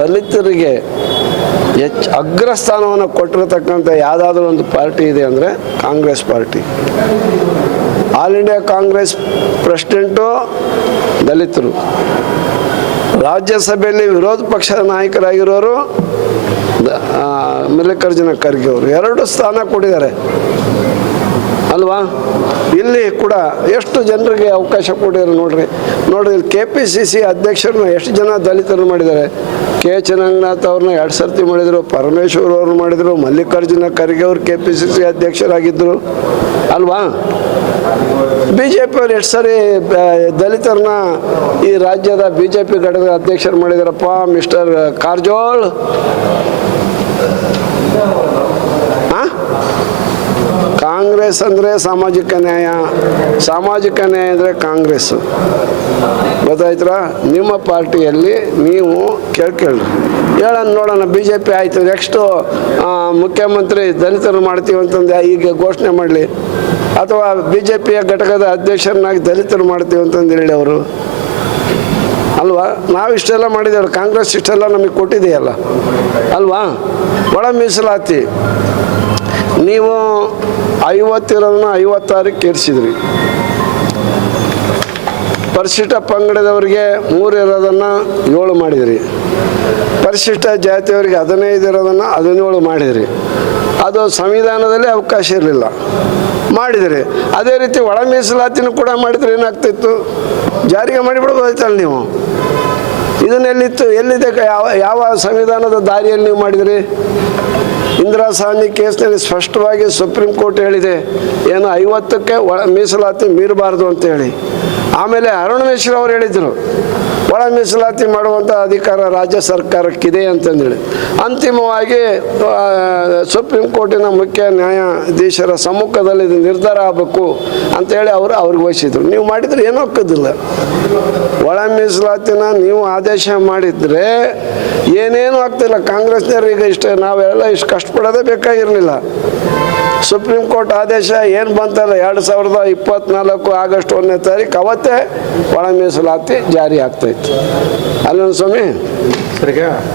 ದಲಿತರಿಗೆ ಅಗ್ರಸ್ಥಾನವನ್ನು ಕೊಟ್ಟಿರತಕ್ಕಂಥ ಯಾವುದಾದ್ರೂ ಒಂದು ಪಾರ್ಟಿ ಇದೆ ಅಂದರೆ Congress party. All India Congress president ದಲಿತರು, ರಾಜ್ಯಸಭೆಯಲ್ಲಿ ವಿರೋಧ ಪಕ್ಷದ ನಾಯಕರಾಗಿರೋರು ಮಲ್ಲಿಕಾರ್ಜುನ ಖರ್ಗೆ ಅವರು 2 ಸ್ಥಾನ ಕೊಟ್ಟಿದ್ದಾರೆ ಅಲ್ವಾ. ಇಲ್ಲಿ ಕೂಡ ಎಷ್ಟು ಜನರಿಗೆ ಅವಕಾಶ ಕೊಟ್ಟಿದ್ದಾರೆ ನೋಡ್ರಿ. ಇಲ್ಲಿ KPCC ಅಧ್ಯಕ್ಷರನ್ನ ಎಷ್ಟು ಜನ ದಲಿತರು ಮಾಡಿದ್ದಾರೆ. ಕೆ ಚೆನ್ನಂಗನಾಥ್ ಅವ್ರನ್ನ 2 ಸರ್ತಿ ಮಾಡಿದರು, ಪರಮೇಶ್ವರ್ ಅವ್ರನ್ನ ಮಾಡಿದರು, ಮಲ್ಲಿಕಾರ್ಜುನ ಖರ್ಗೆ ಅವರು KPCC ಅಧ್ಯಕ್ಷರಾಗಿದ್ದರು ಅಲ್ವಾ. BJP ಅವ್ರು 2 ಸರಿ ದಲಿತರನ್ನ ಈ ರಾಜ್ಯದ BJP ಘಟಕದ ಅಧ್ಯಕ್ಷರು ಮಾಡಿದಾರಪ್ಪ. ಮಿಸ್ಟರ್ ಕಾರಜೋಳ್ ಕಾಂಗ್ರೆಸ್ ಅಂದರೆ ಸಾಮಾಜಿಕ ನ್ಯಾಯ, ಸಾಮಾಜಿಕ ನ್ಯಾಯ ಅಂದರೆ ಕಾಂಗ್ರೆಸ್ಸು. ಗೊತ್ತಾಯ್ತರ. ನಿಮ್ಮ ಪಾರ್ಟಿಯಲ್ಲಿ ನೀವು ಕೇಳ್ರಿ ಹೇಳೋಣ ನೋಡೋಣ. BJP ಆಯಿತು, ನೆಕ್ಸ್ಟು ಮುಖ್ಯಮಂತ್ರಿ ದಲಿತರು ಮಾಡ್ತೀವಿ ಅಂತಂದು ಈಗ ಘೋಷಣೆ ಮಾಡಲಿ, ಅಥವಾ BJPಯ ಘಟಕದ ಅಧ್ಯಕ್ಷರನ್ನಾಗಿ ದಲಿತರು ಮಾಡ್ತೀವಿ ಅಂತಂದು ಹೇಳಿ ಅವರು ಅಲ್ವಾ. ನಾವು ಇಷ್ಟೆಲ್ಲ ಮಾಡಿದ್ದೇವೆ, ಕಾಂಗ್ರೆಸ್ ಇಷ್ಟೆಲ್ಲ ನಮಗೆ ಕೊಟ್ಟಿದೆಯಲ್ಲ ಅಲ್ವಾ. ಒಳ ಮೀಸಲಾತಿ ನೀವು 50 ಇರೋದನ್ನ 56ಕ್ಕೆ ಏರಿಸಿದ್ರಿ. ಪರಿಶಿಷ್ಟ ಪಂಗಡದವರಿಗೆ 3 ಇರೋದನ್ನು 7 ಮಾಡಿದ್ರಿ. ಪರಿಶಿಷ್ಟ ಜಾತಿಯವರಿಗೆ 15 ಇರೋದನ್ನು 17 ಮಾಡಿದ್ರಿ. ಅದು ಸಂವಿಧಾನದಲ್ಲಿ ಅವಕಾಶ ಇರಲಿಲ್ಲ, ಮಾಡಿದ್ರಿ. ಅದೇ ರೀತಿ ಒಳ ಮೀಸಲಾತಿನೂ ಕೂಡ ಮಾಡಿದ್ರೆ ಏನಾಗ್ತಿತ್ತು, ಜಾರಿಗೆ ಮಾಡಿಬಿಡ್ಬೋದಾಯ್ತಲ್ಲ ನೀವು. ಇದನ್ನೆಲ್ಲಿತ್ತು, ಎಲ್ಲಿದೆ, ಯಾವ ಸಂವಿಧಾನದ ದಾರಿಯಲ್ಲಿ ನೀವು ಮಾಡಿದ್ರಿ. ಇಂದಿರಾ ಸಾಹ್ನಿ ಕೇಸ್ನಲ್ಲಿ ಸ್ಪಷ್ಟವಾಗಿ ಸುಪ್ರೀಂ ಕೋರ್ಟ್ ಹೇಳಿದೆ, ಏನು 50ಕ್ಕೆ ಮೀಸಲಾತಿ ಮೀರಬಾರ್ದು ಅಂತೇಳಿ. ಆಮೇಲೆ ಅರುಣ್ ಮಿಶ್ರಾ ಅವರು ಹೇಳಿದರು ಒಳ ಮೀಸಲಾತಿ ಮಾಡುವಂಥ ಅಧಿಕಾರ ರಾಜ್ಯ ಸರ್ಕಾರಕ್ಕಿದೆ ಅಂತಂದೇಳಿ. ಅಂತಿಮವಾಗಿ ಸುಪ್ರೀಂ ಕೋರ್ಟಿನ ಮುಖ್ಯ ನ್ಯಾಯಾಧೀಶರ ಸಮ್ಮುಖದಲ್ಲಿ ಇದು ನಿರ್ಧಾರ ಆಗಬೇಕು ಅಂತೇಳಿ ಅವ್ರಿಗೆ ವಹಿಸಿದ್ರು. ನೀವು ಮಾಡಿದರೆ ಏನೂ ಹಾಕೋದಿಲ್ಲ. ಒಳ ಮೀಸಲಾತಿನ ನೀವು ಆದೇಶ ಮಾಡಿದರೆ ಏನೇನು ಆಗ್ತಿಲ್ಲ. ಕಾಂಗ್ರೆಸ್ನವ್ರಿಗೆ ನಾವೆಲ್ಲ ಇಷ್ಟು ಕಷ್ಟಪಡೋದೇ ಬೇಕಾಗಿರಲಿಲ್ಲ. ಸುಪ್ರೀಂ ಕೋರ್ಟ್ ಆದೇಶ ಏನು ಬಂತಲ್ಲ 2024 ಆಗಸ್ಟ್ 1ನೇ ತಾರೀಕು, ಅವತ್ತೇ ಒಳ ಮೀಸಲಾತಿ ಜಾರಿ ಆಗ್ತಾಯಿತ್ತು. ಅಲ್ಲೊಂದು ಸ್ವಾಮಿ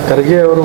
ಖರ್ಗೆ ಅವರು